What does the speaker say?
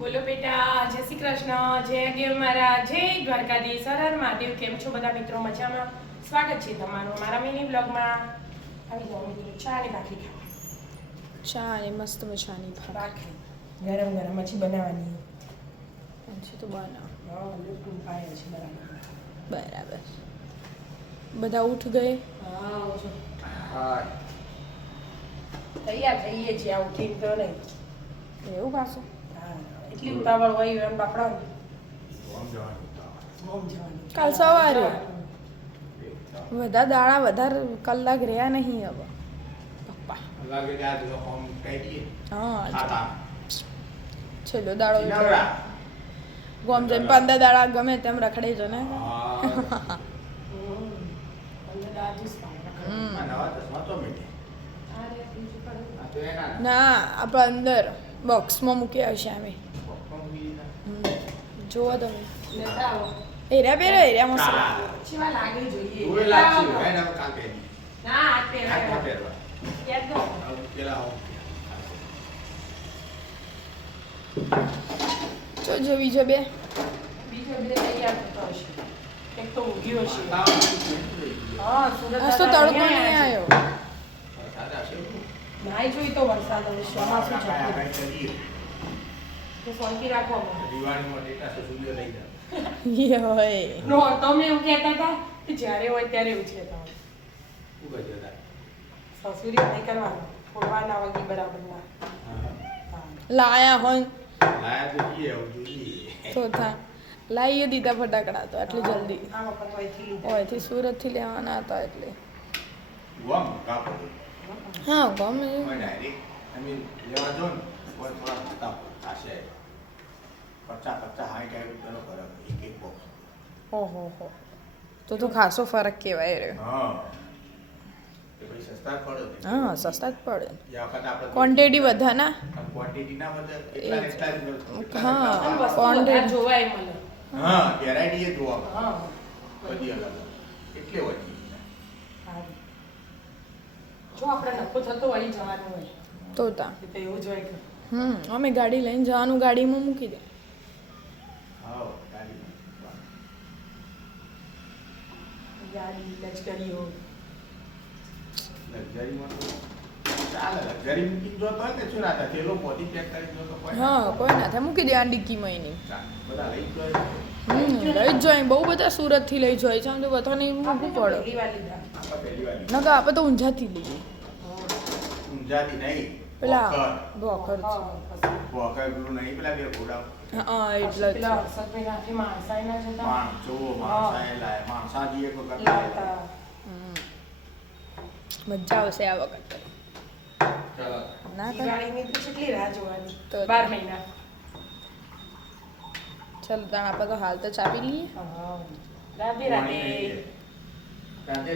બોલો બેટા, જય શ્રી કૃષ્ણ, જય દેવ મારા, જય દ્વારકાધીશ, હર હર મહાદેવ. કેમ છો બધા મિત્રો? મજામાં? સ્વાગત છે તમારું મારા મિની બ્લોગમાં. આવી જાઓ મિત્રો, ચા અને ભાખરી ખાવા. ચા અને મસ્ત મજાની ભાખરી ગરમ ગરમ પછી બનાવવાની. પછી તો બનાવ. હા, લોટું પાયા છે બરાબર. બરાબર. બધા ઉઠ ગયે? હા, ઉઠો. હા, તૈયાર થઈએ છીએ. આ ઉઠીને તો નહીં. એવું પાછું? હા, એટલી ઉતાવળ હોય એમ બાપડા. કાલ સવારે વધારે દાડા વધારે કલાક રહ્યા નહીં હવે પપ્પા. હા, છેલ્લો દાડો ગોમ જઈને 15 દાડા ગમે તેમ રખડે છે ને. ના, આપણે અંદર બોક્સમાં મૂકી હશે અમે. જુઓ તમે. એરા બેરા એરા મસાલા. ચીવા લાગે જોઈએ. ના, આ પહેરવા. યાદ દો. જો બીજો બે બીજો બે તૈયાર થતો હશે. એક તો ઊંઘ્યો હશે. હા, સુરત આજ તો તડકો નહીં આવ્યો. નાઈ જોઈ તો વરસાદ હવે ચોમાસું છે. તો શાંતિ રાખો. હોય નો, તમે એવું કહેતા હતા કે જ્યારે હોય ત્યારે એવું છે તમે. સસુરી નહીં કરવાનું. ફોડવાના વગી બરાબરના. લાયા હોય તો થા લાવીએ દીધા ફટાકડા તો આટલી જલ્દી. આ વખત અહીંથી લીધા. ઓયથી સુરતથી લેવાના હતા એટલે હા ગમે ઓહો હો તો ખાસો ફરક કહેવાય રહ્યો. હા, સસ્તા જ પડે. ક્વોન્ટિટી વધે ના. હા, ક્વોન્ટિટી જોવાય મને. હા, વેરાયટી એ જોવા હા. બધી અલગ એટલે હોય. જો આપણે નફો થતો હોય જવાનું હોય તો તા તો એવું જ હોય કે અમે ગાડી લઈને જવાનું ગાડીમાં મૂકી દે. હા, ગાડી લશ્કરી હોય. લક્ઝરીમાં તો ચાલે. લક્ઝરી મૂકી જો તો ને શું રાતા તે લોકો પોતી પેક કરી જો તો કોઈ હા, કોઈ ના થાય મૂકી દેવાની ડિક્કીમાં એની. બધા લઈ જાય. લઈ જ જાય. બહુ બધા સુરતથી લઈ જાય છે. આમ તો બધાને મૂકવું પડે. પહેલી વાર લીધા. આપણે પહેલી વાર નકર આપણે તો ઊંઝાથી લઈએ. ઊંઝાથી નહીં પેલા ભોકર ભોકર. પેલું નહીં પેલા બે ઘોડા હા, એટલે જ. પેલા હર્ષદભાઈ નાથી માણસાઈના જતા. માણસો માણસાએ લાય માણસાજી એક વખત લાવતા. મજા આવશે આ વખતે. ચાલો ના કર દિવાળીની તો કેટલી રાહ જોવાની. તો 12 મહિના. ચાલો તાણ આપણે તો હાલ તો ચાપી લઈએ. હા. રાધે રાધે. રાધે